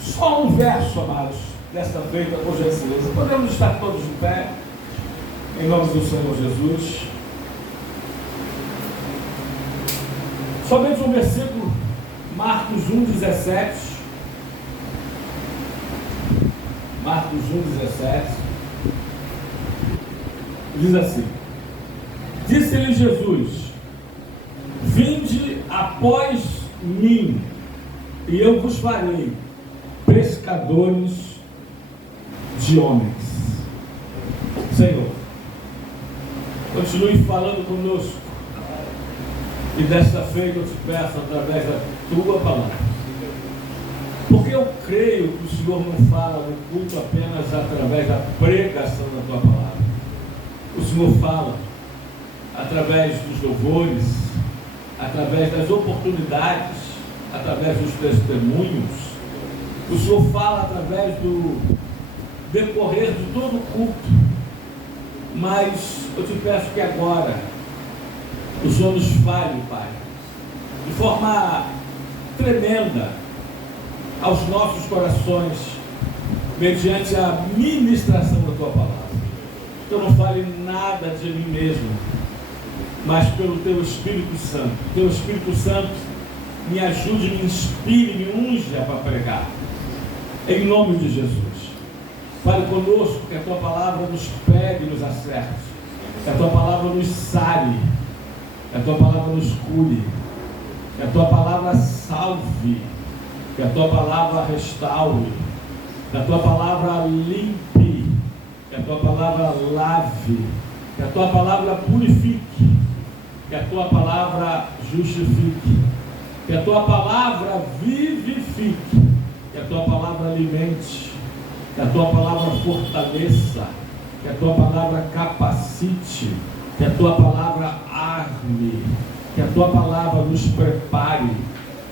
Só um verso, amados, desta feita, por gentileza. Podemos estar todos de pé, em nome do Senhor Jesus. Somente um versículo, Marcos 1,17. Marcos 1,17. Diz assim: Disse-lhe Jesus: Vinde após mim, e eu vos farei pescadores de homens. Senhor, continue falando conosco, e desta feita eu te peço através da tua palavra, porque eu creio que o Senhor não fala no culto apenas através da pregação da tua palavra. O Senhor fala através dos louvores, através das oportunidades, através dos testemunhos. O Senhor fala através do decorrer de todo o culto. Mas eu te peço que agora o Senhor nos fale, Pai, de forma tremenda aos nossos corações, mediante a ministração da tua palavra. Que eu não fale nada de mim mesmo, mas pelo teu Espírito Santo. Teu Espírito Santo me ajude, me inspire, me unja para pregar, em nome de Jesus. Fale conosco, que a tua palavra nos pegue e nos acerte, que a tua palavra nos sare, que a tua palavra nos cure, que a tua palavra salve, que a tua palavra restaure, que a tua palavra limpe, que a tua palavra lave, que a tua palavra purifique, que a tua palavra justifique, que a tua palavra vivifique, que a tua palavra alimente, que a tua palavra fortaleça, que a tua palavra capacite, que a tua palavra arme, que a tua palavra nos prepare,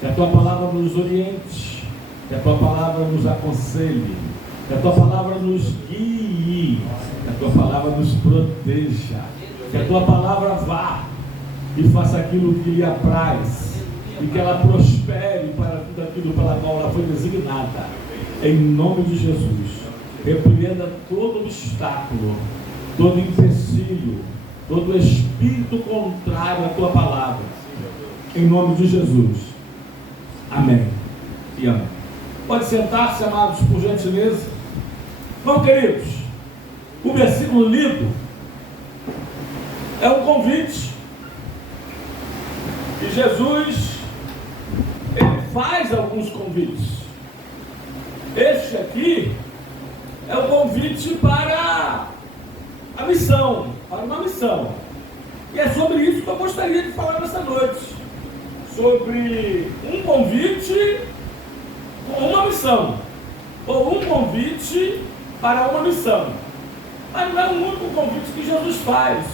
que a tua palavra nos oriente, que a tua palavra nos aconselhe, que a tua palavra nos guie, que a tua palavra nos proteja, que a tua palavra vá e faça aquilo que lhe apraz, e que ela prospere para tudo aquilo pela qual ela foi designada, em nome de Jesus. Repreenda todo obstáculo, todo empecilho, todo espírito contrário à tua palavra, em nome de Jesus. Amém e amém. Pode sentar-se, amados, por gentileza. Bom, queridos, o versículo lido é um convite que Jesus ele faz alguns convites. Este aqui é o convite para a missão, para uma missão. E é sobre isso que eu gostaria de falar nessa noite. Sobre um convite com uma missão, ou um convite para uma missão. Mas não é o único convite que Jesus faz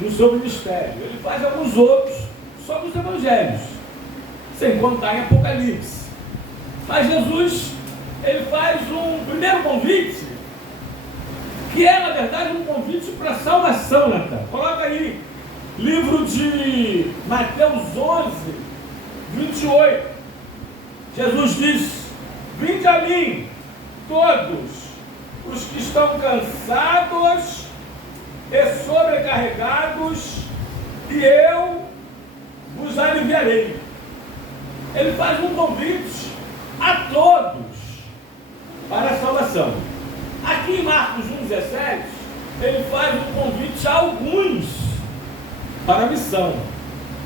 no seu ministério. Ele faz alguns outros sobre os evangelhos, sem contar em Apocalipse. Mas Jesus, ele faz um primeiro convite, que é, na verdade, um convite para salvação, Natan. Coloca aí, livro de Mateus 11, 28. Jesus diz: Vinde a mim, todos os que estão cansados e sobrecarregados, e eu vos aliviarei. Ele faz um convite a todos para a salvação. Aqui em Marcos 1,17, ele faz um convite a alguns para a missão.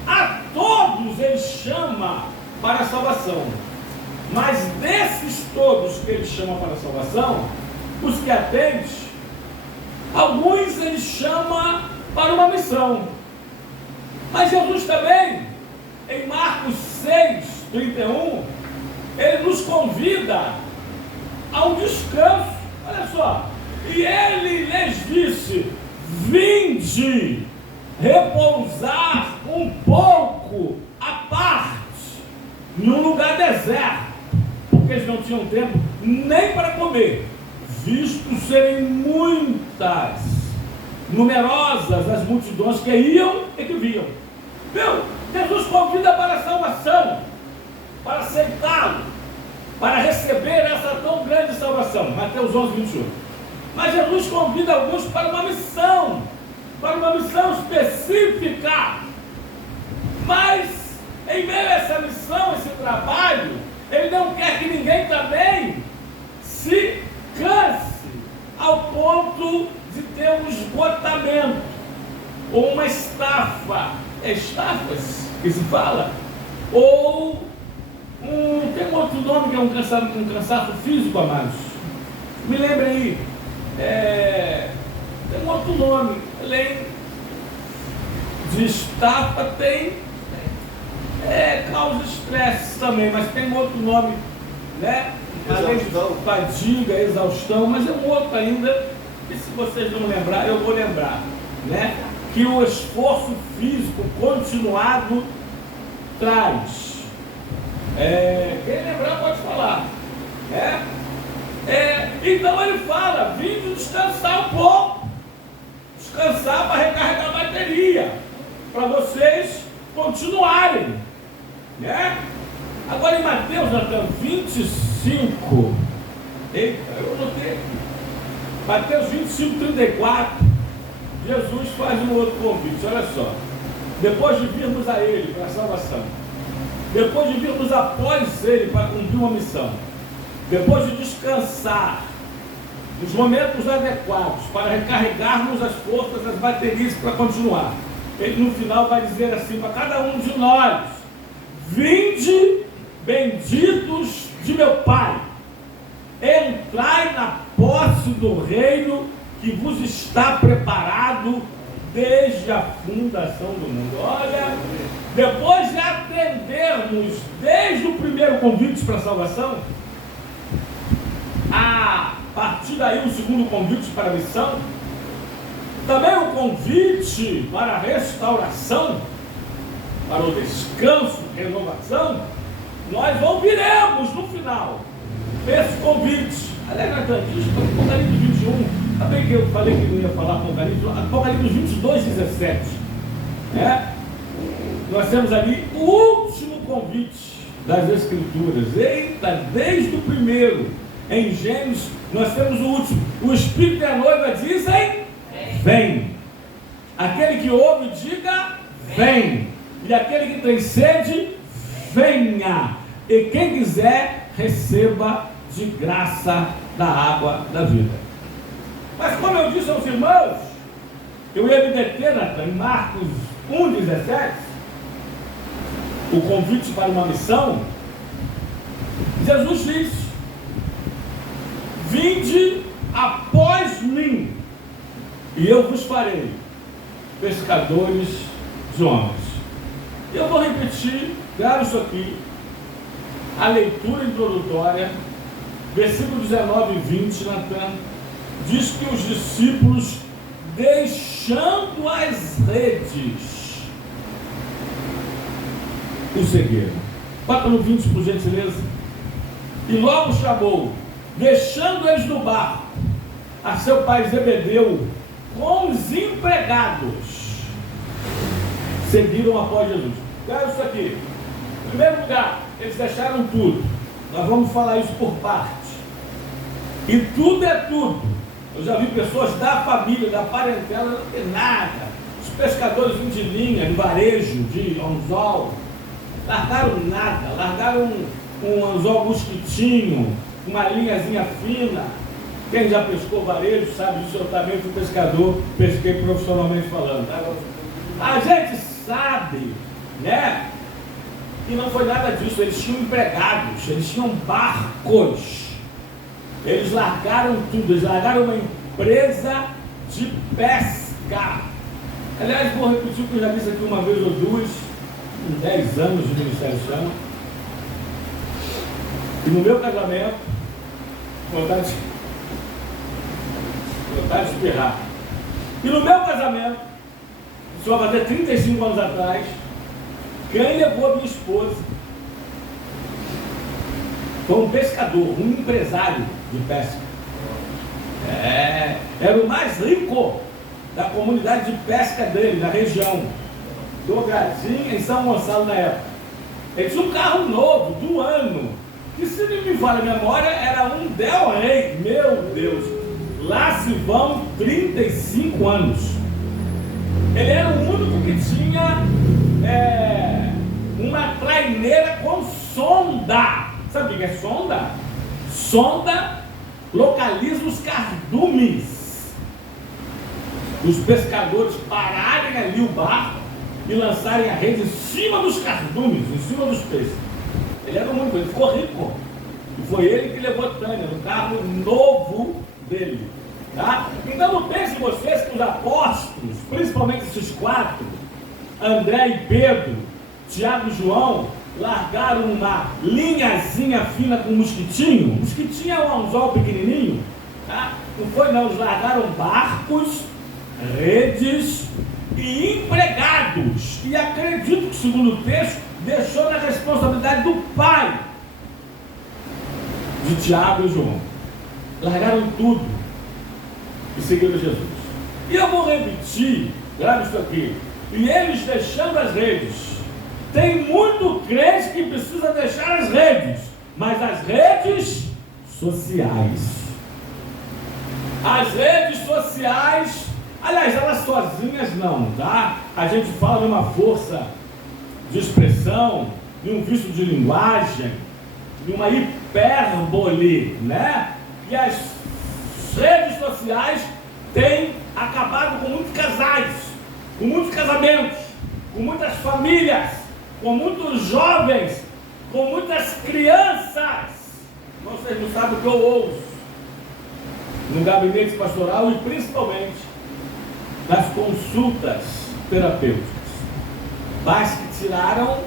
A todos ele chama para a salvação. Mas desses todos que ele chama para a salvação, os que atende, alguns ele chama para uma missão. Mas Jesus também, em Marcos 6:31, ele nos convida a um descanso. Olha só, e ele lhes disse: vinde repousar um pouco à parte, num lugar deserto, porque eles não tinham tempo nem para comer, visto serem muitas, numerosas as multidões que iam e que vinham. Viu? Jesus convida para a salvação, para aceitá-lo, receber essa tão grande salvação. Mateus 11, 21. Mas Jesus convida alguns para uma missão específica. Mas, em meio a essa missão, esse trabalho, ele não quer que ninguém também se canse ao ponto de ter um esgotamento ou uma estafa. É estafas que se fala? Ou tem um outro nome que é um cansaço físico, amados. Me lembre aí. Tem um outro nome. Além de estafa, tem causa estresse também, mas tem um outro nome, né? Além de fadiga, exaustão, mas é um outro ainda, e se vocês não lembrar, eu vou lembrar, né? Que o esforço físico continuado traz. Quem lembrar pode falar. Então ele fala, vim descansar um pouco, descansar para recarregar a bateria, para vocês continuarem, né? Agora em Mateus 25, eita, eu anotei aqui, Mateus 25, 34, Jesus faz um outro convite, olha só. Depois de virmos a Ele para a salvação, depois de virmos após Ele para cumprir uma missão, depois de descansar nos momentos adequados para recarregarmos as forças, as baterias para continuar, Ele no final vai dizer assim para cada um de nós: vinde, benditos de meu Pai, entrai na posse do reino que vos está preparado desde a fundação do mundo. Olha, depois de atendermos desde o primeiro convite para a salvação, a partir daí o segundo convite para a missão, também o convite para a restauração, para o descanso, renovação, nós ouviremos no final esse convite. Aliás, Apocalipse 21, também que eu falei que não ia falar Apocalipse 22, 17. Nós temos ali o último convite das Escrituras. Eita, desde o primeiro, em Gênesis, nós temos o último. O Espírito e a noiva dizem: vem. Aquele que ouve, diga: vem. E aquele que tem sede, venha. E quem quiser, receba de graça da água da vida. Mas como eu disse aos irmãos, eu ia me deter, Natan, em Marcos 1,17, o convite para uma missão. Jesus diz: vinde após mim, e eu vos farei pescadores de homens. Eu vou repetir, grave isso aqui, a leitura introdutória, versículo 19 e 20, Natan, diz que os discípulos, deixando as redes, o seguiram. Bota no 20, por gentileza. E logo chamou, deixando eles no barco, a seu pai Zebedeu, com os empregados, seguiram após Jesus. Olha isso aqui. Em primeiro lugar, eles deixaram tudo. Nós vamos falar isso por parte. E tudo é tudo. Eu já vi pessoas da família, da parentela, não tem nada. Os pescadores de linha, de varejo, de anzol, largaram nada. Largaram um anzol mosquitinho, uma linhazinha fina. Quem já pescou varejo sabe disso. Eu também fui pescador, pesquei profissionalmente falando. A gente sabe, né? E não foi nada disso. Eles tinham empregados, eles tinham barcos. Eles largaram tudo, eles largaram uma empresa de pesca. Aliás, vou repetir o que eu já disse aqui uma vez ou duas, em 10 anos de Ministério Chama. E no meu casamento, vontade de espirrar. E no meu casamento, isso vai fazer 35 anos atrás, quem levou a minha esposa foi um pescador, um empresário de pesca. Era o mais rico da comunidade de pesca dele, da região, do Gratinha, em São Gonçalo na época. Ele tinha um carro novo, do ano, que, se não me falha a memória, era um Del Rey. Meu Deus, lá se vão 35 anos. Ele era o único que tinha uma traineira com sonda. Sabe o que é sonda? Sonda localiza os cardumes. Os pescadores pararem ali o barco e lançarem a rede em cima dos cardumes, em cima dos peixes. Ele era o único, ele ficou rico. E foi ele que levou Tânia no carro novo dele. Tá? Então não pensem vocês que os apóstolos, principalmente esses 4, André e Pedro, Tiago e João, largaram uma linhazinha fina com um mosquitinho. Mosquitinho é um anzol pequenininho. Tá? Não foi não, eles largaram barcos, redes e empregados. E acredito que, segundo o texto, deixou na responsabilidade do pai de Tiago e João. Largaram tudo e seguiram Jesus. E eu vou repetir, grave isso aqui. E eles deixando as redes. Tem muito crente que precisa deixar as redes, mas as redes sociais. As redes sociais, aliás, elas sozinhas não, tá? A gente fala de uma força de expressão, de um vício de linguagem, de uma hipérbole, né? E as redes sociais têm acabado com muitos casais, com muitos casamentos, com muitas famílias, com muitos jovens, com muitas crianças. Vocês não sabem o que eu ouço no gabinete pastoral e principalmente nas consultas terapêuticas. Pais que tiraram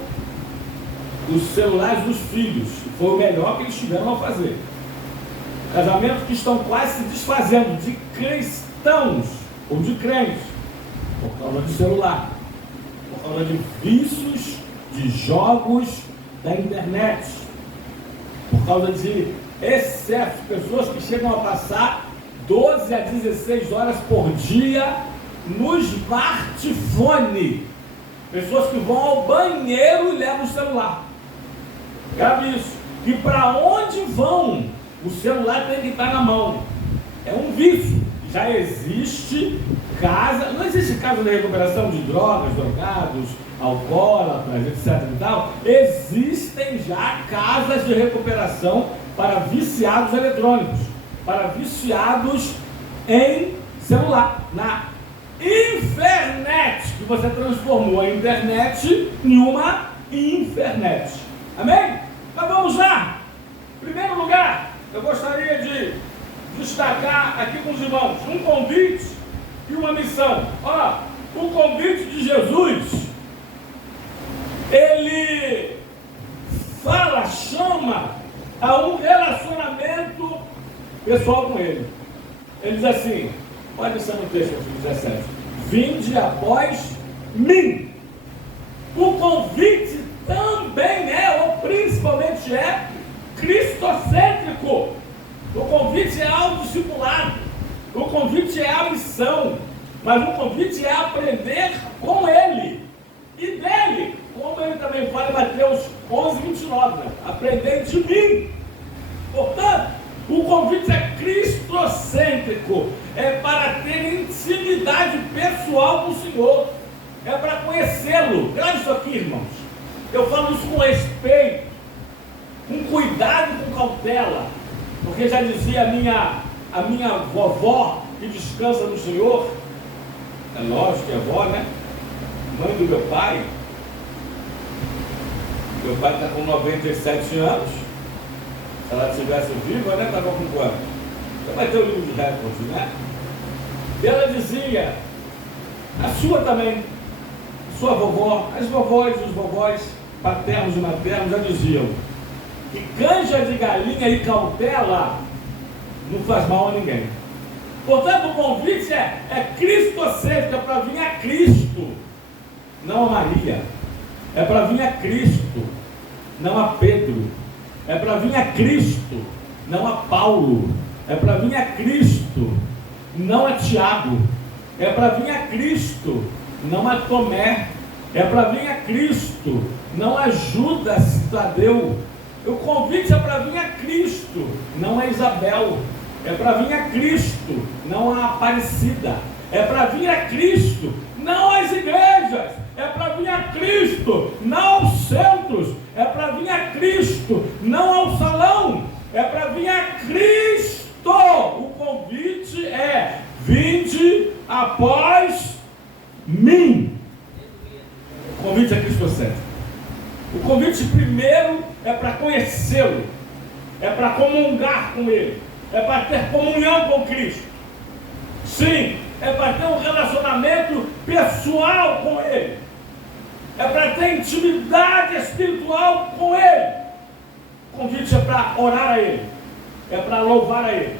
os celulares dos filhos, que foi o melhor que eles tiveram a fazer. Casamentos que estão quase se desfazendo de cristãos ou de crentes por causa de celular, por causa de vícios de jogos da internet, por causa de excesso, pessoas que chegam a passar 12 a 16 horas por dia no smartphone, pessoas que vão ao banheiro e levam o celular. Grave isso, que para onde vão, o celular tem que estar na mão. É um vício. Já existe casa, não existe casa de recuperação de drogas, drogados, alcoólatras, etc. e tal. Existem já casas de recuperação para viciados eletrônicos, para viciados em celular, na internet, que você transformou a internet em uma infernet. Amém? Mas vamos lá. Em primeiro lugar, eu gostaria de destacar aqui com os irmãos um convite e uma missão. Ó, o convite de Jesus, ele fala, chama a um relacionamento pessoal com ele. Ele diz assim, pode deixar no texto, 17, vinde após mim. O convite também é, ou principalmente é, cristocêntrico. O convite é ao discipulado, o convite é a missão, mas o convite é aprender com ele e dele, como ele também fala em Mateus 11, 29, né? Aprender de mim. Portanto, o convite é cristocêntrico, é para ter intimidade pessoal com o Senhor, é para conhecê-lo. Grave isso aqui, irmãos. Eu falo isso com respeito, com cuidado e com cautela, porque já dizia a minha vovó, que descansa no Senhor, é lógico que é avó, né? Mãe do meu pai está com 97 anos, se ela estivesse viva, né? Estava com quanto? Você vai ter o livro de recordes, né? E ela dizia, a sua também, a sua vovó, as vovós e os vovós, paternos e maternos, já diziam que canja de galinha e cautela não faz mal a ninguém. Portanto, o convite é cristocêntrico, é para vir a Cristo, não a Maria. É para vir a Cristo, não a Pedro. É para vir a Cristo, não a Paulo. É para vir a Cristo, não a Tiago. É para vir a Cristo, não a Tomé. É para vir a Cristo, não a Judas Tadeu. O convite é para vir a Cristo, não a Isabel. É para vir a Cristo, não a Aparecida. É para vir a Cristo, não às igrejas. É para vir a Cristo, não aos centros. É para vir a Cristo, não ao salão. É para vir a Cristo. O convite é: vinde após mim. O convite é cristocêntrico. O convite primeiro é para conhecê-lo, é para comungar com Ele, é para ter comunhão com Cristo. Sim, é para ter um relacionamento pessoal com Ele, é para ter intimidade espiritual com Ele. O convite é para orar a Ele, é para louvar a Ele,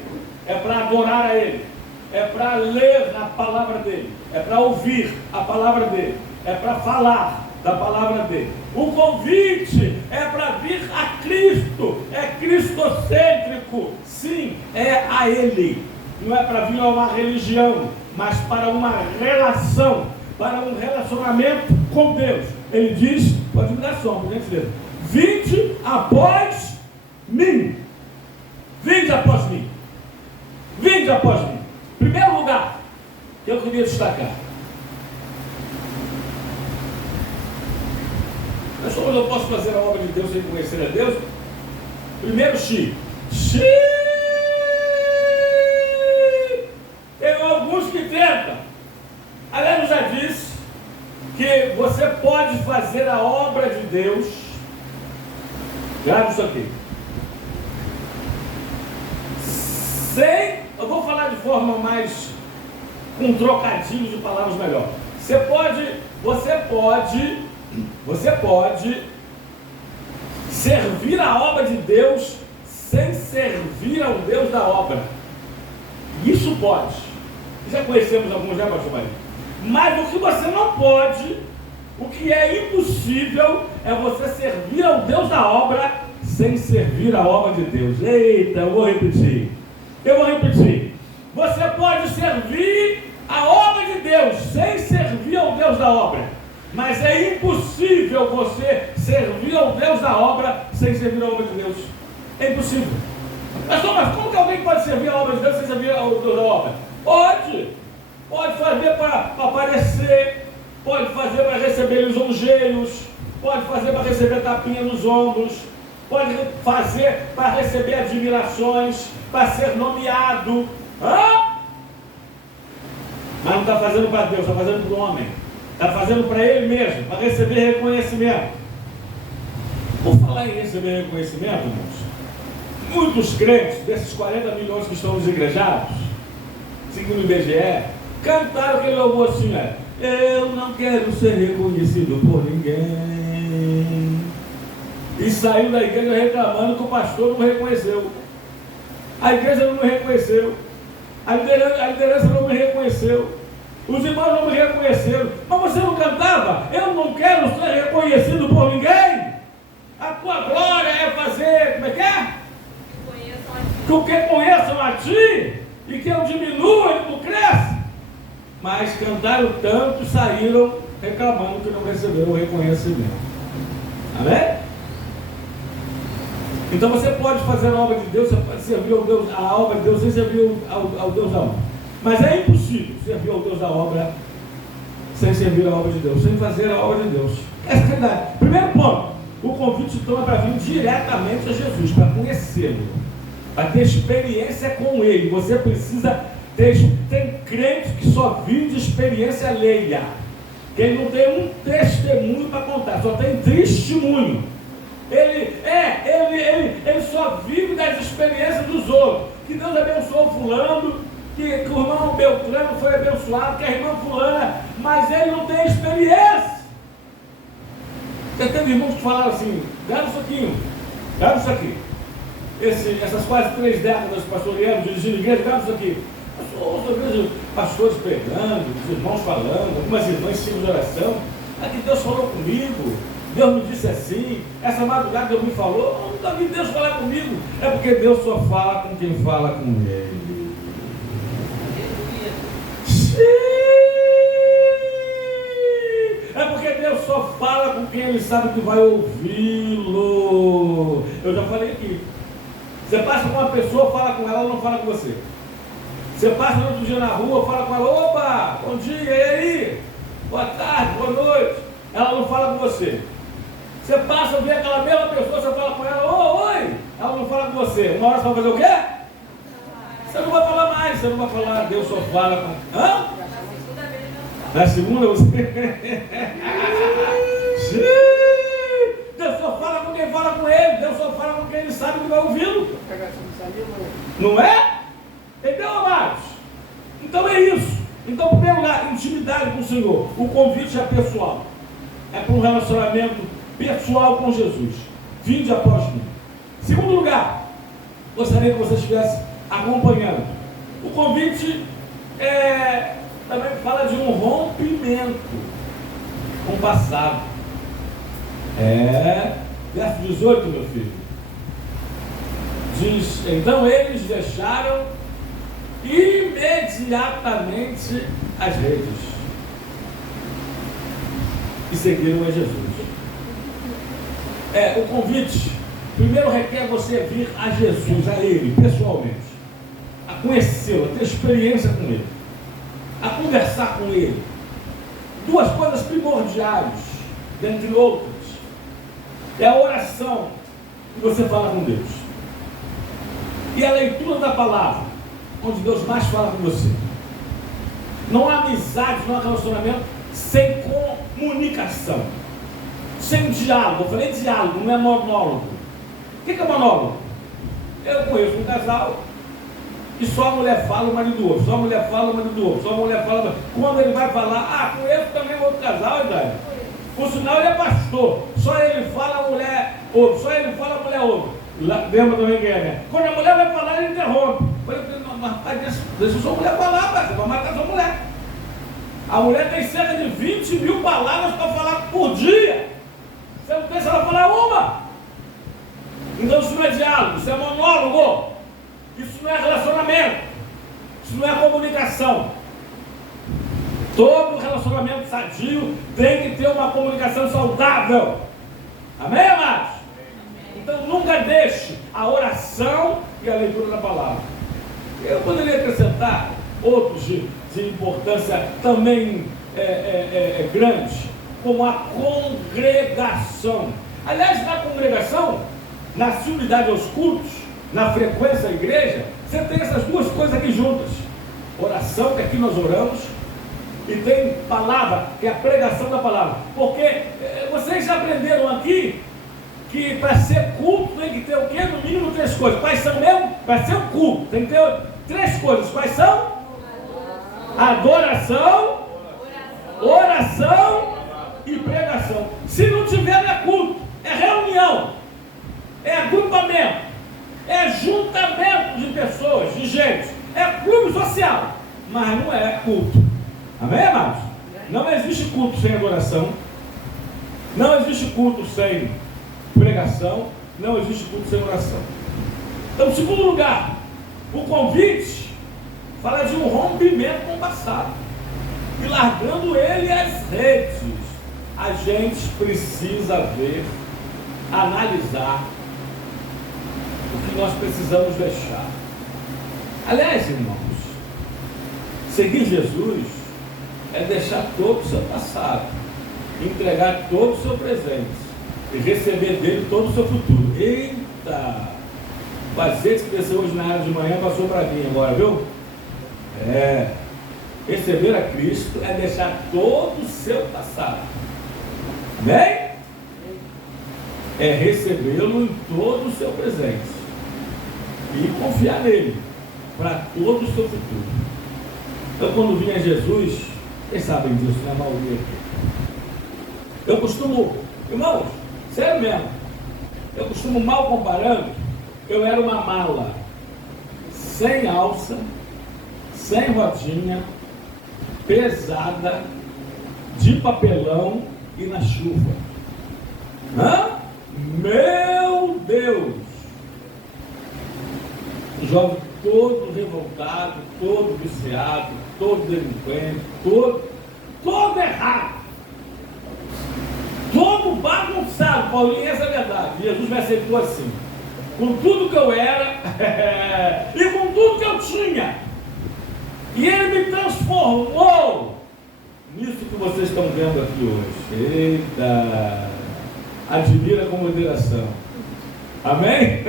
é para adorar a Ele, é para ler a palavra dEle, é para ouvir a palavra dEle, é para falar da palavra dele. O convite é para vir a Cristo, é cristocêntrico, sim, é a Ele. Não é para vir a uma religião, mas para uma relação, para um relacionamento com Deus. Ele diz, pode me dar som, por gentileza: vinde após mim. Vinde após mim. Vinde após mim. Primeiro lugar que eu queria destacar: mas como eu posso fazer a obra de Deus sem conhecer a Deus? Primeiro, tem alguns que tentam. Aliás, eu já disse que você pode fazer a obra de Deus. Grave isso aqui. Eu vou falar de forma mais, com trocadilhos de palavras melhor. Você pode servir a obra de Deus sem servir ao Deus da obra. Isso pode. Já conhecemos alguns, né, pastor Maria? Mas o que você não pode, o que é impossível, é você servir ao Deus da obra sem servir a obra de Deus. Eita, eu vou repetir. Você pode servir a obra de Deus sem servir ao Deus da obra. Mas é impossível você servir ao Deus da obra sem servir a obra de Deus. É impossível. Mas como que alguém pode servir a obra de Deus sem servir ao Deus da obra? Pode fazer para aparecer, pode fazer para receber lisonjeiros, pode fazer para receber tapinha nos ombros, pode fazer para receber admirações, para ser nomeado. Mas não está fazendo para Deus, está fazendo para o homem. Está fazendo para ele mesmo, para receber reconhecimento. Por falar em receber reconhecimento, irmãos, muitos crentes, desses 40 milhões que estão desigrejados, segundo o IBGE, cantaram aquele louvor assim: eu não quero ser reconhecido por ninguém. E saiu da igreja reclamando que o pastor não reconheceu. A igreja não me reconheceu. A liderança não me reconheceu. Os irmãos não me reconheceram. Mas você não cantava: eu não quero ser reconhecido por ninguém. A tua glória é fazer, como é que é? Que conheçam a ti, e que eu diminua e tu cresça. Mas cantaram tanto, saíram reclamando que não receberam o reconhecimento. Amém? Então você pode fazer a obra de Deus, você pode servir ao Deus, a obra de Deus sem servir ao Deus da obra. Mas é impossível servir ao Deus da obra sem servir a obra de Deus, sem fazer a obra de Deus. Essa é a realidade. Primeiro ponto: o convite então é para vir diretamente a Jesus, para conhecê-lo, para ter experiência com Ele. Você precisa ter. Tem crente que só vive de experiência alheia, que ele não tem um testemunho para contar, só tem testemunho. Ele só vive das experiências dos outros. Que Deus abençoou fulano, que o irmão Beltrano foi abençoado, que a irmã fulana, mas ele não tem experiência. Você teve irmãos que falaram assim: grava isso aqui. Essas quase 3 décadas pastoreando, dirigindo igreja, grava isso aqui. Eu vejo pastores pregando, os irmãos falando, algumas irmãs em cima de oração. Aqui Deus falou comigo, Deus me disse assim, essa madrugada Deus me falou. Eu nunca vi Deus falar comigo. É porque Deus só fala com quem fala com Ele. É porque Deus só fala com quem ele sabe que vai ouvi-lo. Eu já falei aqui. Você passa com uma pessoa, fala com ela não fala com você. Você passa no outro dia na rua, fala com ela, opa, bom dia, e aí? Boa tarde, boa noite. Ela não fala com você. Você passa, vê aquela mesma pessoa, você fala com ela, oi, ela não fala com você. Uma hora você vai fazer o quê? Você não vai falar mais, você não vai falar, Deus só fala com... Hã? Na segunda você... Deus só fala com quem fala com ele, Deus só fala com quem ele sabe que vai ouvi-lo. Não é? Entendeu, amados? Então é isso. Então, em primeiro lugar, intimidade com o Senhor. O convite é pessoal. É para um relacionamento pessoal com Jesus. Vinde após mim. Segundo lugar, gostaria que você estivesse acompanhando. O convite também fala de um rompimento com o passado. Verso 18, meu filho. Diz, então eles deixaram imediatamente as redes e seguiram a Jesus. O convite primeiro requer você vir a Jesus, a Ele, pessoalmente, a conhecê-lo, a ter experiência com Ele, a conversar com Ele. Duas coisas primordiais, dentre outras, é a oração que você fala com Deus e a leitura da palavra, onde Deus mais fala com você. Não há amizade, não há relacionamento sem comunicação, sem diálogo. Eu falei diálogo, não é monólogo. O que é monólogo? Eu conheço um casal e só a mulher fala, o marido ouve, só a mulher fala, o marido ouve, só a mulher fala. Quando ele vai falar, conheço também outro casal, Idade. Por sinal, ele é pastor, só ele fala, a mulher ouve, só ele fala, a mulher ouve. Lembra também quem é, né? Quando a mulher vai falar, ele interrompe. Eu falei, mas rapaz, deixa sua mulher falar, rapaz, você vai matar sua mulher. A mulher tem cerca de 20 mil palavras para falar por dia. Você não deixa ela falar uma. Então isso não é diálogo, isso é monólogo. Isso não é relacionamento. Isso não é comunicação. Todo relacionamento sadio tem que ter uma comunicação saudável. Amém, amados? Então nunca deixe a oração e a leitura da palavra. Eu poderia acrescentar outros de importância também grande, como a congregação. Aliás, na congregação, na assiduidade aos cultos, na frequência à igreja, você tem essas duas coisas aqui juntas. Oração, que aqui nós oramos, e tem palavra, que é a pregação da palavra. Porque vocês já aprenderam aqui que para ser culto tem que ter o quê? No mínimo 3 coisas. Quais são mesmo? Para ser um culto tem que ter 3 coisas. Quais são? Adoração, oração e pregação. Se não tiver, não é culto, é reunião, é agrupamento, é juntamento de pessoas, de gente, é clube social, mas não é culto. Amém, amados? Não existe culto sem adoração, não existe culto sem pregação, não existe culto sem oração. Então, em segundo lugar, o convite fala de um rompimento com o passado e largando ele as redes. A gente precisa ver, analisar o que nós precisamos deixar. Aliás, irmãos, seguir Jesus é deixar todo o seu passado, entregar todo o seu presente e receber dele todo o seu futuro. Eita! O azeite que desceu hoje na área de manhã passou para mim agora, viu? Receber a Cristo é deixar todo o seu passado. Amém? É recebê-lo em todo o seu presente e confiar nele para todo o seu futuro. Então, quando vinha Jesus, vocês sabem disso, né? A maioria aqui. Eu costumo, irmãos, sério mesmo, eu costumo, mal comparando, eu era uma mala sem alça, sem rodinha, pesada, de papelão e na chuva. Meu Deus! O jovem todo revoltado, todo viciado, todo delinquente, todo errado. jogo bagunçado, Paulinho, essa é a verdade. Jesus me aceitou assim, com tudo que eu era e com tudo que eu tinha. E Ele me transformou nisso que vocês estão vendo aqui hoje. Eita! Admira com moderação. Amém?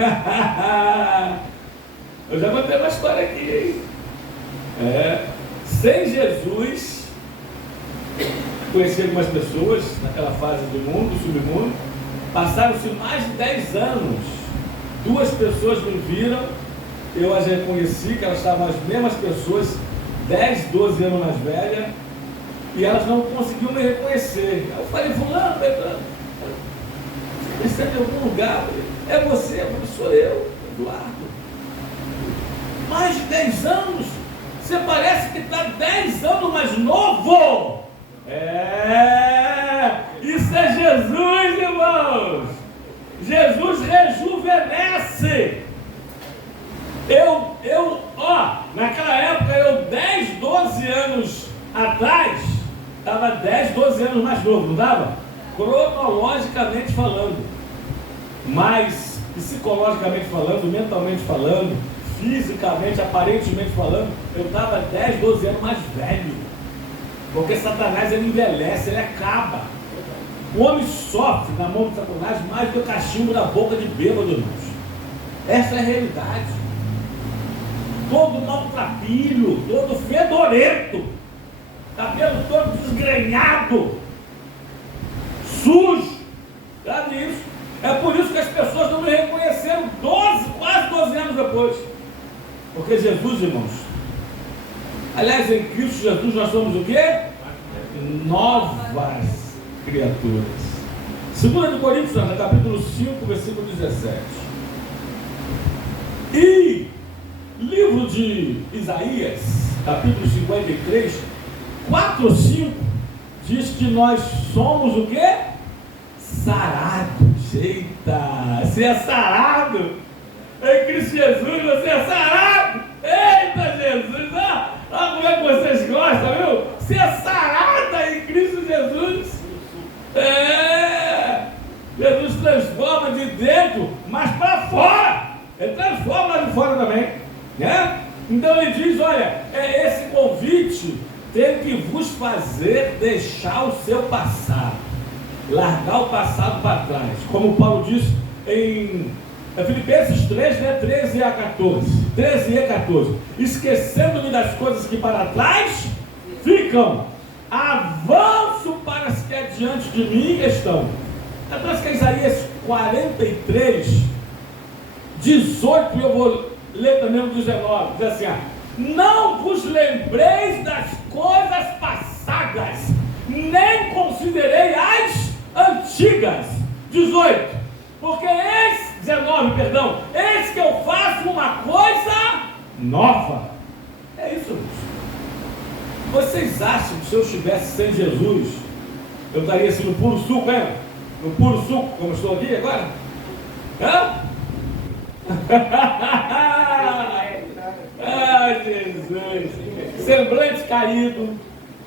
Eu já contei uma história aqui, hein? Sem Jesus, conheci algumas pessoas naquela fase do mundo, do submundo. Passaram-se mais de 10 anos. 2 pessoas me viram, eu as reconheci, que elas estavam as mesmas pessoas, 10, 12 anos mais velhas, e elas não conseguiam me reconhecer. Eu falei, fulano, você está em algum lugar? É você? Eu falei, sou eu, Eduardo. Mais de 10 anos? Você parece que está 10 anos mais novo. Isso é Jesus, irmãos. Jesus rejuvenesce. Naquela época, 10, 12 anos atrás, estava 10, 12 anos mais novo, não estava? Cronologicamente falando, mas psicologicamente falando, mentalmente falando, fisicamente, aparentemente falando, eu estava 10, 12 anos mais velho. Porque Satanás, ele envelhece, ele acaba. O homem sofre na mão de Satanás mais do que o cachimbo na boca de bêbado, irmãos. Essa é a realidade. Todo maltrapilho, todo fedorento, cabelo todo desgrenhado, sujo. Sabe isso? É por isso que as pessoas não me reconheceram quase 12 anos depois. Porque Jesus, irmãos, aliás, em Cristo Jesus nós somos o quê? Novas criaturas. 2 Coríntios, capítulo 5, versículo 17. E livro de Isaías, capítulo 53, 4 ou 5, diz que nós somos o quê? Sarados. Eita, você é sarado. Em Cristo Jesus você é sarado. Eita, Jesus, como é que vocês gostam, viu? Você é sarada em Cristo Jesus. Jesus transforma de dentro, mas para fora. Ele transforma lá de fora também, né? Então ele diz, olha, esse convite tem que vos fazer deixar o seu passado, largar o passado para trás, como Paulo diz em Filipenses 3, né, 13 a 14, esquecendo-me das coisas que para trás ficam, avanço para as que adiante de mim estão. Então que é Isaías 43, 18, e eu vou ler também o 19, diz assim, não vos lembreis das coisas passadas, nem considerei as antigas. 18, porque eis que eu faço uma coisa nova. É isso, irmãos. Vocês acham que se eu estivesse sem Jesus, eu estaria assim no puro suco, hein? No puro suco, como estou aqui agora? Jesus! Semblante caído,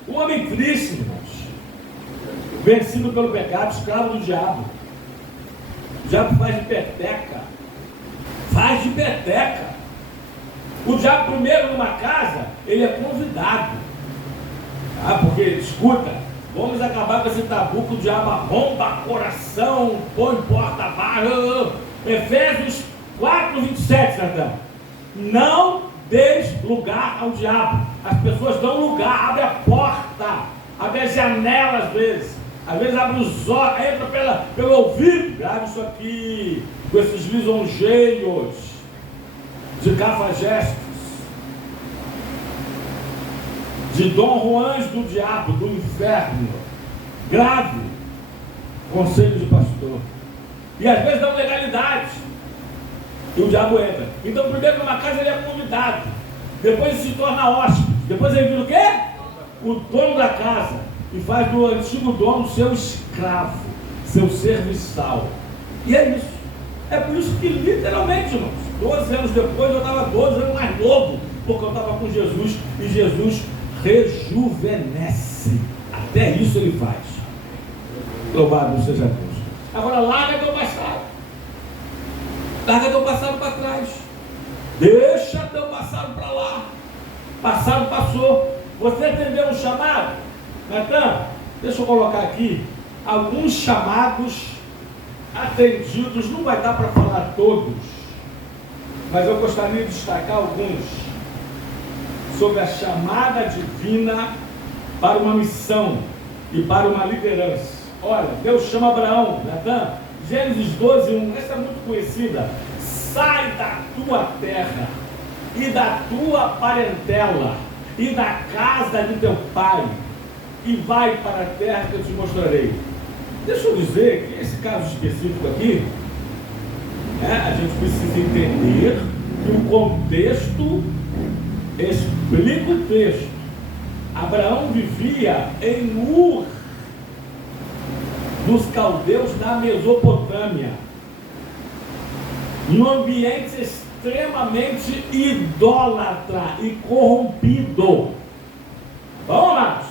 um homem triste, irmãos, vencido pelo pecado, escravo do diabo. O diabo faz de peteca. O diabo, primeiro numa casa, ele é convidado. Porque, escuta, vamos acabar com esse tabu que o diabo arromba coração, põe porta-barra. Efésios 4, 27, Natan. Não deis lugar ao diabo. As pessoas dão lugar, abre a porta, abre a janela às vezes abre os olhos, entra pelo ouvido. Grave isso aqui, com esses lisonjeios de cafajestes, de Dom Juans do diabo, do inferno. Grave, conselho de pastor. E às vezes dão legalidade, e o diabo entra. Então, primeiro numa casa ele é convidado, depois ele se torna hóspede, depois ele vira o quê? O dono da casa, e faz do antigo dono seu escravo, seu serviçal. E é isso. É por isso que, literalmente, irmãos, 12 anos depois eu estava 12 anos mais novo, porque eu estava com Jesus, e Jesus rejuvenesce. Até isso ele faz. Louvado seja Deus. Agora larga teu passado. Larga teu passado para trás. Deixa teu passado para lá. Passado passou. Você entendeu o chamado? Natan, deixa eu colocar aqui alguns chamados atendidos. Não vai dar para falar todos, mas eu gostaria de destacar alguns sobre a chamada divina para uma missão e para uma liderança. Olha, Deus chama Abraão, Natan, Gênesis 12:1, essa é muito conhecida. Sai da tua terra e da tua parentela e da casa de teu pai e vai para a terra que eu te mostrarei. Deixa eu dizer que esse caso específico aqui, a gente precisa entender que o contexto explica o texto. Abraão vivia em Ur dos caldeus na Mesopotâmia, num ambiente extremamente idólatra e corrompido. Vamos lá.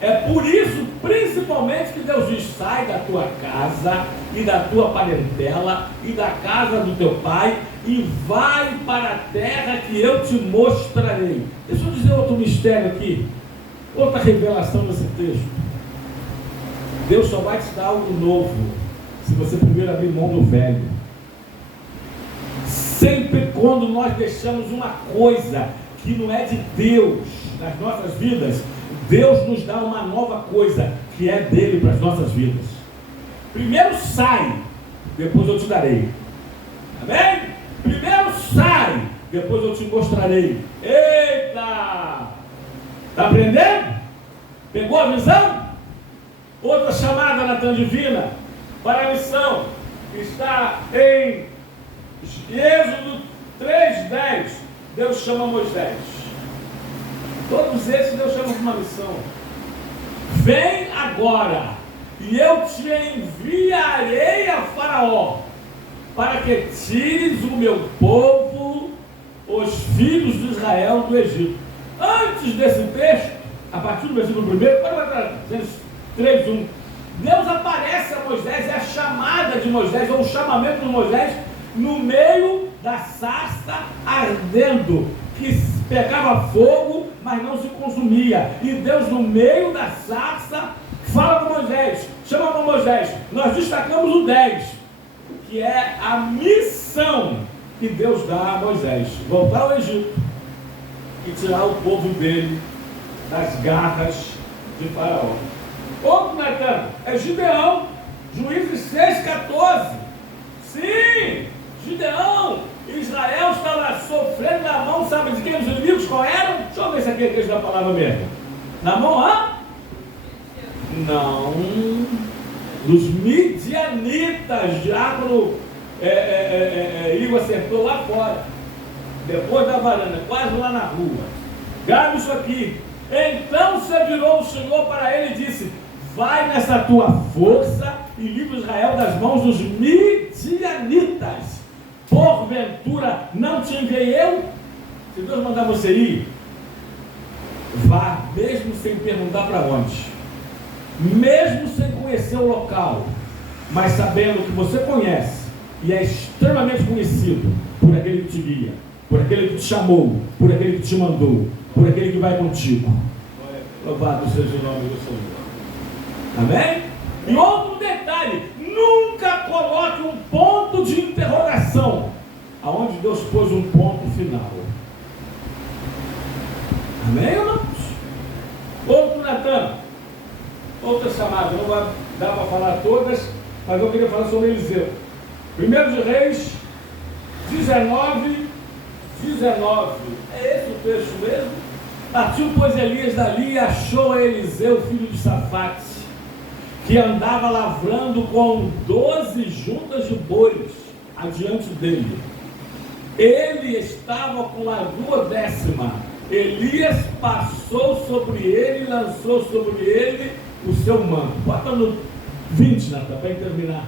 É por isso, principalmente, que Deus diz: sai da tua casa e da tua parentela e da casa do teu pai e vai para a terra que eu te mostrarei. Deixa eu dizer outro mistério aqui, outra revelação nesse texto. Deus só vai te dar algo novo se você primeiro abrir mão do velho. Sempre quando nós deixamos uma coisa que não é de Deus nas nossas vidas, Deus nos dá uma nova coisa que é dele para as nossas vidas. Primeiro sai, depois eu te darei. Amém? Primeiro sai, depois eu te mostrarei. Eita! Está aprendendo? Pegou a visão? Outra chamada na tão divina para a missão está em Êxodo 3:10. Deus chama Moisés. Todos esses Deus chama para uma missão. Vem agora, e eu te enviarei a Faraó, para que tires o meu povo, os filhos de Israel, do Egito. Antes desse texto, a partir do versículo 1, Gênesis 3:1, Deus aparece a Moisés, é a chamada de Moisés, ou o chamamento de Moisés, no meio da sarça ardendo, que pegava fogo, mas não se consumia. E Deus, no meio da sarça, fala com Moisés, chama para Moisés. Nós destacamos o 10, que é a missão que Deus dá a Moisés: voltar ao Egito e tirar o povo dele das garras de Faraó. Outro Natan é Gideão, Juízes 6:14. Sim, Gideão, Israel estava sofrendo na mão, sabe de quem os inimigos? Qual eram? Deixa eu ver se aqui é texto da palavra mesmo. Na mão, não, dos midianitas, já quando Igor acertou lá fora, depois da varanda, quase lá na rua. Grave isso aqui. Então se virou o Senhor para ele e disse: vai nessa tua força e livra Israel das mãos dos midianitas. Porventura não te enviei eu? Se Deus mandar você ir, vá, mesmo sem perguntar para onde, mesmo sem conhecer o local, mas sabendo que você conhece e é extremamente conhecido por aquele que te guia, por aquele que te chamou, por aquele que te mandou, por aquele que vai contigo. Louvado seja o nome do Senhor. Amém? E outro detalhe: nunca coloque um ponto de interrogação aonde Deus pôs um ponto final. Amém, irmãos? Outro Natan, outra chamada, não vai dar para falar todas, mas eu queria falar sobre Eliseu. 1 de Reis 19. É esse o texto mesmo? Partiu, pois, Elias dali e achou Eliseu, filho de Safate, que andava lavrando com 12 juntas de bois adiante dele. Ele estava com a 12ª. Elias passou sobre ele e lançou sobre ele o seu manto. Bota no 20, Natan, para terminar.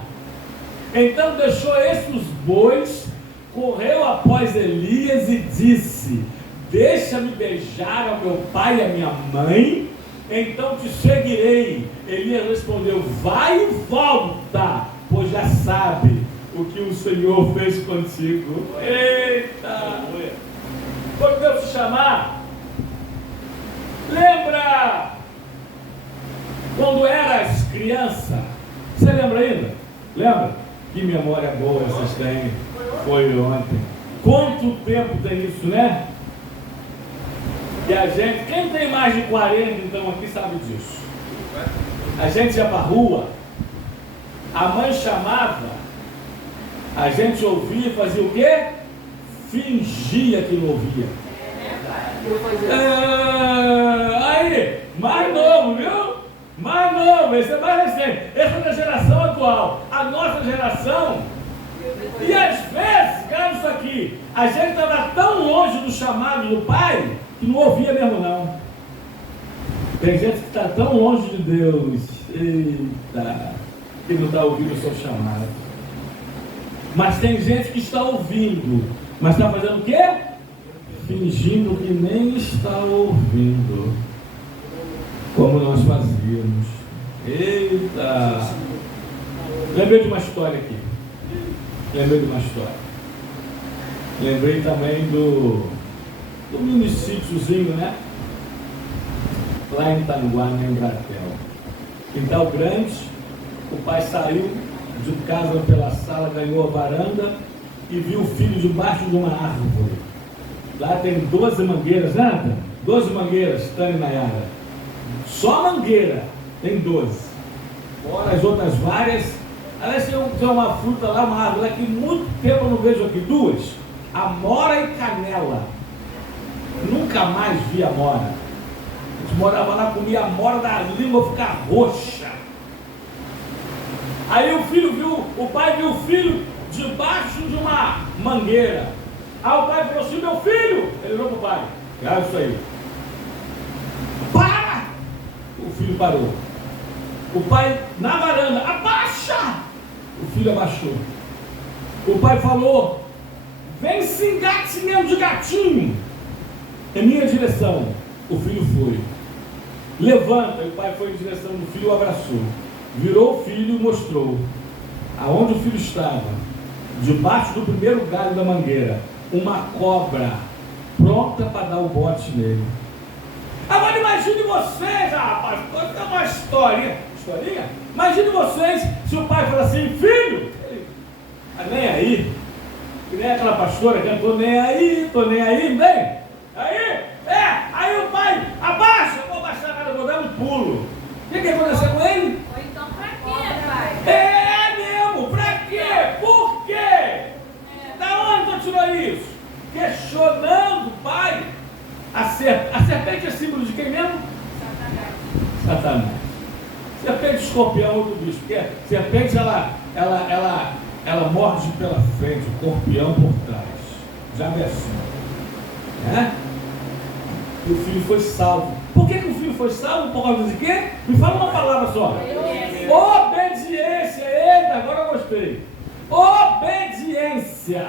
Então deixou esses bois, correu após Elias e disse: deixa-me beijar ao meu pai e a minha mãe, então te seguirei. Elias respondeu: vai e volta, pois já sabe o que o Senhor fez contigo. Eita! Quando Deus te chamar, lembra quando eras criança? Você lembra ainda? Lembra? Que memória boa vocês têm. Foi ontem. Quanto tempo tem isso, né? E a gente, quem tem mais de 40 então aqui sabe disso. A gente ia para a rua, a mãe chamava, a gente ouvia e fazia o quê? Fingia que não ouvia. Aí, mais novo, viu? Mais novo, esse é mais recente. Essa é da geração atual. A nossa geração, e às vezes, cara, isso aqui, a gente estava tão longe do chamado do Pai que não ouvia mesmo não. Tem gente que está tão longe de Deus, eita, que não está ouvindo o seu chamado. Mas tem gente que está ouvindo, mas está fazendo o quê? Fingindo que nem está ouvindo, como nós fazíamos. Eita! Lembrei de uma história aqui. Lembrei também do mini sítiozinho, né? Lá em Tanguá, em Embratel. Quintal grande, o pai saiu de casa pela sala, ganhou a varanda e viu o filho debaixo de uma árvore. Lá tem 12 mangueiras, né? 12 mangueiras, Tânia e Nayara. Só mangueira tem 12. Fora as outras várias. Aliás, tem uma fruta lá, uma árvore lá que muito tempo eu não vejo aqui. Duas, amora e canela. Nunca mais vi amora. A gente morava lá, comia amora da língua ficar roxa. Aí o pai viu o filho debaixo de uma mangueira. Aí o pai falou assim: meu filho, ele olhou para o pai, olha isso aí, para! O filho parou. O pai na varanda: abaixa! O filho abaixou. O pai falou: vem se engatinhando de gatinho em minha direção. O filho foi. Levanta. E o pai foi em direção do filho e o abraçou. Virou o filho e mostrou aonde o filho estava, debaixo do primeiro galho da mangueira, uma cobra pronta para dar o bote nele. Agora imagine vocês, rapaz, é uma historinha. Imagine vocês se o pai fala assim: filho, nem aí, que nem aquela pastora que tô nem aí, bem, aí o pai, abaixa, eu vou baixar nada, eu vou dar um pulo. O que aconteceu com ele? Ou então pra quê, pai? É mesmo, pra quê? Por quê? Da onde tu tirou isso? Questionando o pai. A serpente é símbolo de quem mesmo? Satanás. Serpente escorpião é outro bicho, porque a serpente ela morde pela frente, o escorpião por trás. Já é assim. Né? E o filho foi salvo. Por que o filho foi salvo? Por causa de quê? Me fala uma palavra só. Obediência. Eita, agora eu gostei. Obediência.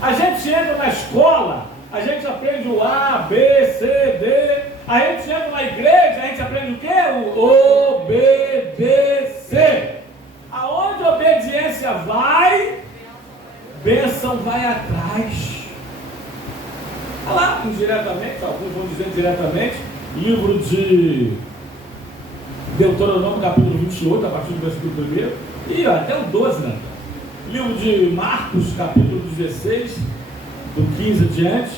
A gente entra na escola, a gente aprende o A, B, C, D. A gente entra na igreja, a gente aprende o quê? O obedecer. Aonde a obediência vai, bênção vai atrás. Olha lá, indiretamente, alguns vão dizer diretamente, livro de Deuteronômio, capítulo 28, a partir do versículo 1, e até o 12, né? Livro de Marcos, capítulo 16, do 15 adiante,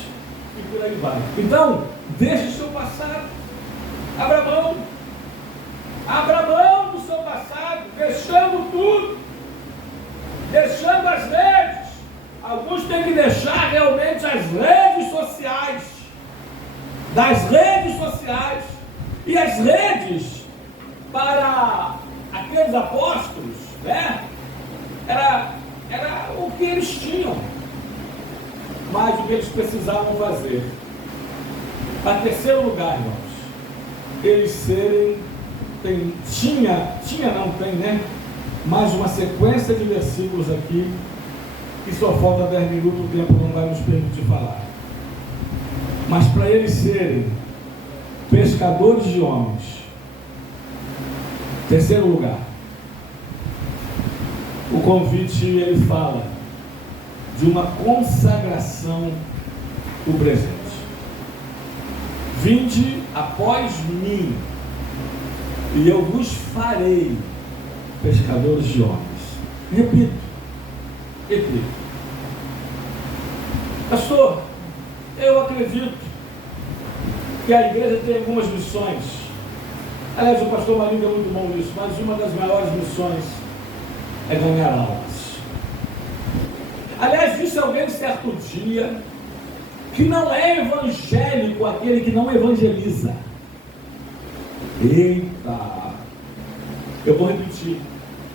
e por aí vai. Então, deixe o seu passado, abra mão do seu passado, deixando tudo, deixando as redes. Alguns têm que deixar realmente as redes sociais, e as redes para aqueles apóstolos, né? Era o que eles tinham, mais do que eles precisavam fazer. Para terceiro lugar, irmãos, eles serem, tem, né? Mais uma sequência de versículos aqui, que só falta 10 minutos, o tempo não vai nos permitir falar. Mas para eles serem pescadores de homens. Terceiro lugar, o convite, ele fala de uma consagração do presente. Vinde após mim, e eu vos farei pescadores de homens. Repito. Pastor, eu acredito que a igreja tem algumas missões. Aliás, o pastor Marinho é muito bom nisso, mas uma das maiores missões é ganhar almas. Aliás, disse alguém certo dia que não é evangélico aquele que não evangeliza. Eita! Eu vou repetir.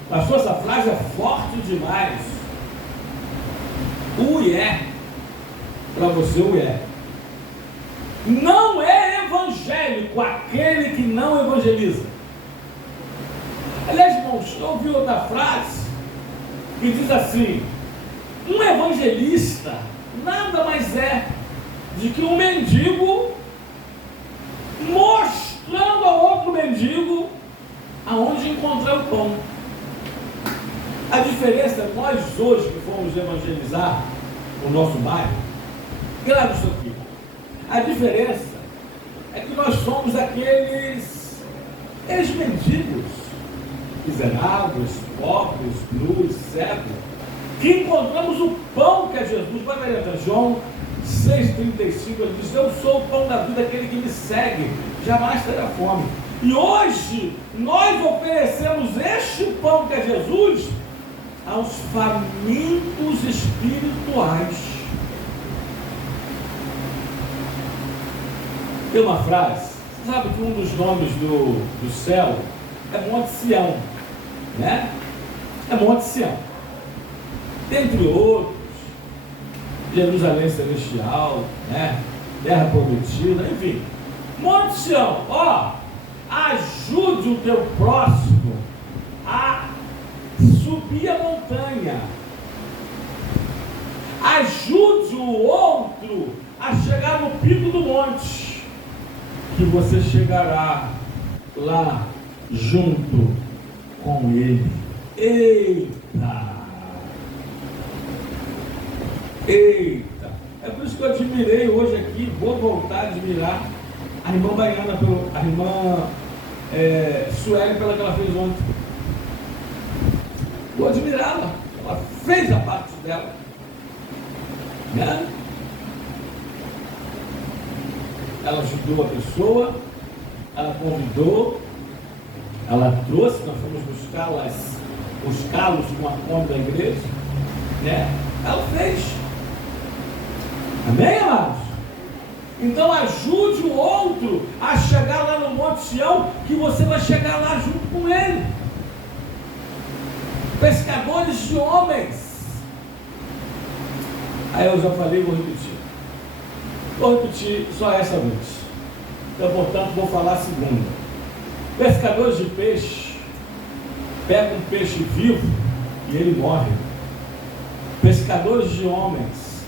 Pastor, essa frase é forte demais. Para você o é. Não é evangélico aquele que não evangeliza. Aliás, irmãos, eu ouvi outra frase que diz assim: um evangelista nada mais é de que um mendigo mostrando ao outro mendigo aonde encontrar o pão. A diferença é nós hoje que fomos evangelizar o nosso bairro, grave isso aqui. A diferença é que nós somos aqueles mendigos, miseráveis, pobres, nus, cegos, que encontramos o pão que é Jesus. Vai ver, João 6,35, ele diz: eu sou o pão da vida, aquele que me segue jamais terá fome. E hoje nós oferecemos este pão que é Jesus aos famintos espirituais. Tem uma frase, você sabe que um dos nomes do céu é Monte Sião, né? É Monte Sião. Dentre outros, Jerusalém Celestial, né? Terra Prometida, enfim. Monte Sião, ajude o teu próximo a subir a montanha. Ajude o outro a chegar no pico do monte, que você chegará lá junto com ele. Eita! É por isso que eu admirei hoje aqui, vou voltar a admirar a irmã Baiana, a irmã Sueli, pela que ela fez ontem. Vou admirá-la, ela fez a parte dela, né? Ela ajudou a pessoa, ela convidou, ela trouxe, nós fomos buscá-los com a conta da igreja, né? Ela fez. Amém, amados? Então ajude o outro a chegar lá no Monte Sião, que você vai chegar lá junto com ele. Pescadores de homens. Aí eu já falei, vou repetir só essa vez. Então, portanto, vou falar a segunda. Pescadores de peixe pegam um peixe vivo e ele morre. Pescadores de homens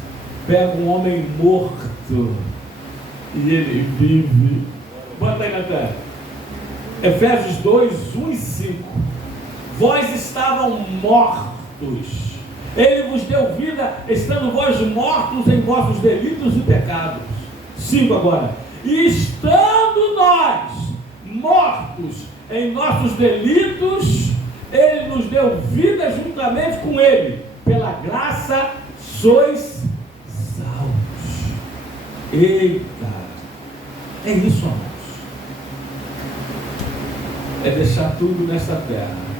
pegam um homem morto e ele vive. Bota aí na tela. Efésios 2, 1 e 5. Vós estavam mortos, ele vos deu vida, estando vós mortos em vossos delitos e pecados. 5 agora. E estando nós mortos em nossos delitos, ele nos deu vida juntamente com ele. Pela graça sois salvos. Eita! É isso, amados. É deixar tudo nessa terra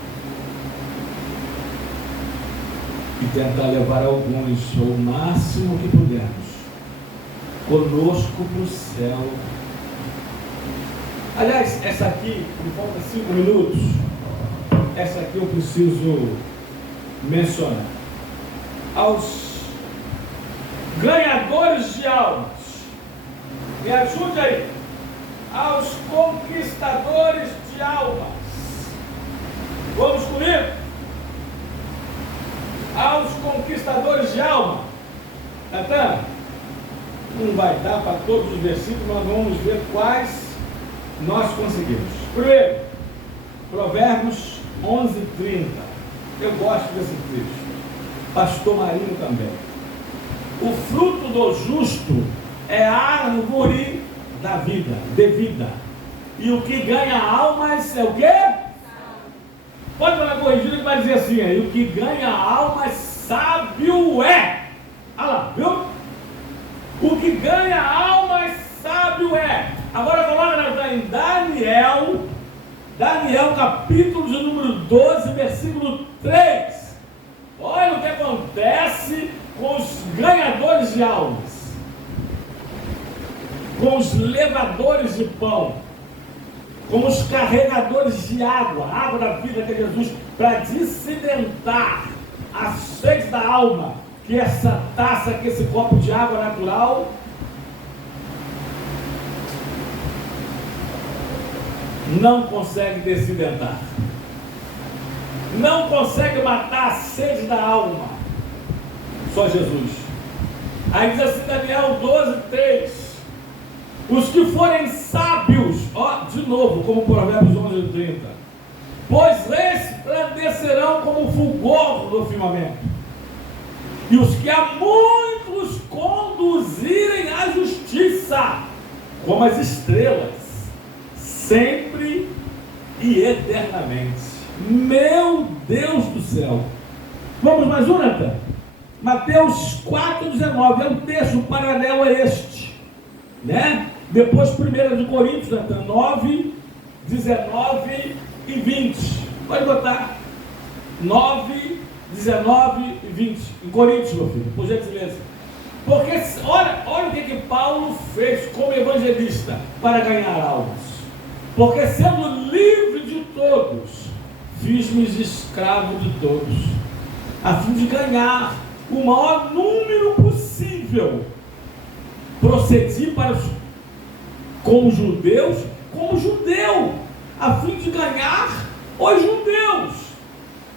e tentar levar alguns, o máximo que pudermos, conosco para o céu. Aliás, essa aqui, me falta 5 minutos, essa aqui eu preciso mencionar. Aos ganhadores de almas, me ajude aí, aos conquistadores de almas, vamos comigo? Aos conquistadores de alma. Natan, não vai dar para todos os versículos, mas vamos ver quais nós conseguimos. Primeiro, Provérbios 11:30. Eu gosto desse texto. Pastor Marinho também. O fruto do justo é a árvore da vida, de vida. E o que ganha almas é o quê? Pode falar corrigido que vai dizer assim, aí, o que ganha almas sábio é. Olha lá, viu? O que ganha almas sábio é. Agora coloca em Daniel capítulo de número 12, versículo 3. Olha o que acontece com os ganhadores de almas, com os levadores de pão, com os carregadores de água, a água da vida que é Jesus, para dissidentar a sede da alma, que essa taça, que esse copo de água natural não consegue decidentar, não consegue matar a sede da alma, só Jesus. Aí diz assim, Daniel 12:3, os que forem sábios, ó, de novo, como Provérbios 11:30, pois resplandecerão como o fulgor do firmamento, e os que a muitos conduzirem à justiça, como as estrelas, sempre e eternamente. Meu Deus do céu! Vamos mais um, Natan? Mateus 4:19 é um texto paralelo a este, né? Depois 1 de Coríntios, Natan, 9, 19 e 20. Pode botar 9, 19 e 20 em Coríntios, meu filho, por gentileza. Porque olha o que Paulo fez como evangelista para ganhar almas. Porque sendo livre de todos, fiz-me escravo de todos, a fim de ganhar o maior número possível. Procedi com os judeus, como judeu, a fim de ganhar os judeus.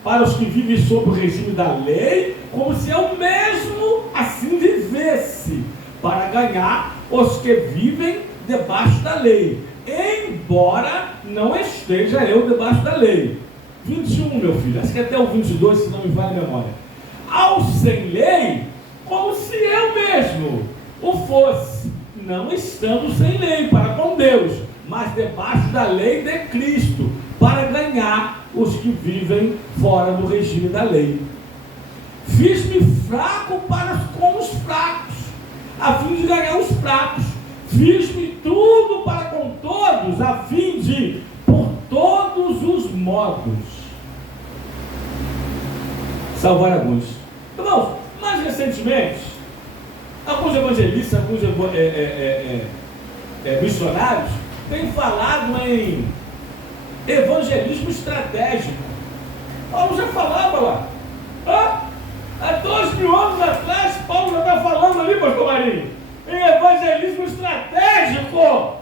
Para os que vivem sob o regime da lei, como se eu mesmo assim vivesse, para ganhar os que vivem debaixo da lei, embora não esteja eu debaixo da lei. 21, meu filho, acho que até o 22, se não me vai a memória. Ao sem lei, como se eu mesmo o fosse, não estando sem lei para com Deus, mas debaixo da lei de Cristo, para ganhar os que vivem fora do regime da lei. Fiz-me fraco para com os fracos, a fim de ganhar os fracos. Fiz-me tudo para com todos, a fim de, por todos os modos, salvar alguns. Irmãos, mais recentemente, alguns evangelistas, alguns missionários têm falado em evangelismo estratégico. Paulo já falava lá. Há 2.000 anos atrás, Paulo já está falando ali, pastor Marinho, em evangelismo estratégico.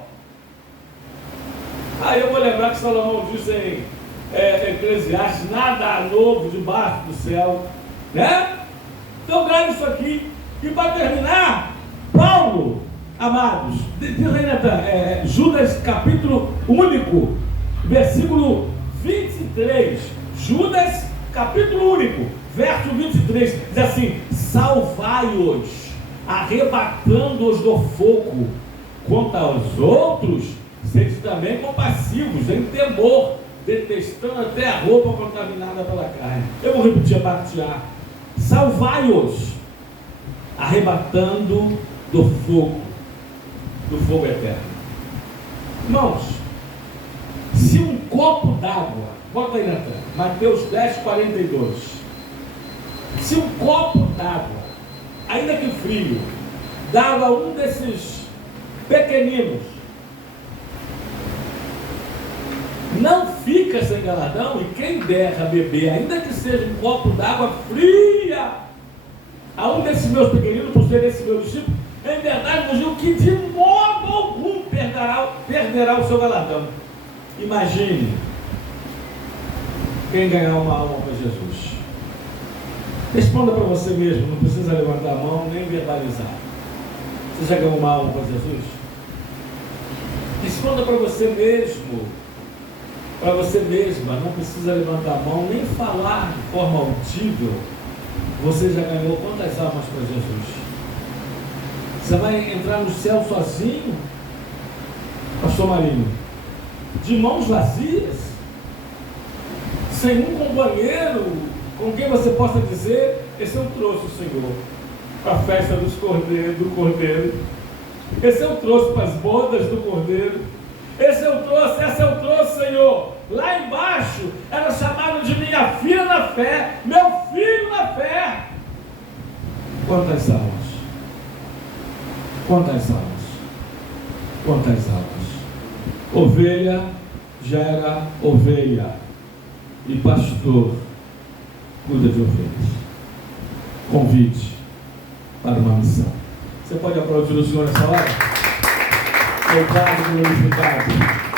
Aí eu vou lembrar que Salomão disse em Eclesiastes, nada novo debaixo do céu, né? Então grave isso aqui. E para terminar, Paulo, amados, diz aí, Natan, Judas capítulo único, versículo 23, Judas capítulo único, verso 23, diz assim, salvai-os, arrebatando-os do fogo, quanto aos outros, sede também compassivos, em temor, detestando até a roupa contaminada pela carne. Eu vou repetir a parte A. Salvai-os, arrebatando do fogo eterno. Irmãos, se um copo d'água, bota aí, Natan, Mateus 10:42, se um copo d'água, ainda que frio, dava um desses pequeninos, não fica sem galardão, e quem der a beber, ainda que seja um copo d'água fria, a um desses meus pequeninos, por ser esse meu discípulo, em verdade vos digo que de modo algum perderá o seu galardão. Imagine quem ganhar uma alma para Jesus. Responda para você mesmo, não precisa levantar a mão nem verbalizar. Você já ganhou uma alma para Jesus? Responda para você mesmo, para você mesma. Não precisa levantar a mão, nem falar de forma audível. Você já ganhou quantas almas para Jesus? Você vai entrar no céu sozinho, pastor Marinho? De mãos vazias? Sem um companheiro com quem você possa dizer: esse eu trouxe o Senhor para a festa do Cordeiro. Esse eu trouxe para as bodas do Cordeiro. Essa eu trouxe, Senhor. Lá embaixo era chamado de minha filha na fé, meu filho na fé. Quantas almas? Quantas almas? Quantas almas? Ovelha gera ovelha, e pastor cuida de ovelhas. Convite para uma missão. Você pode aplaudir o Senhor nessa hora? Louvado e glorificado.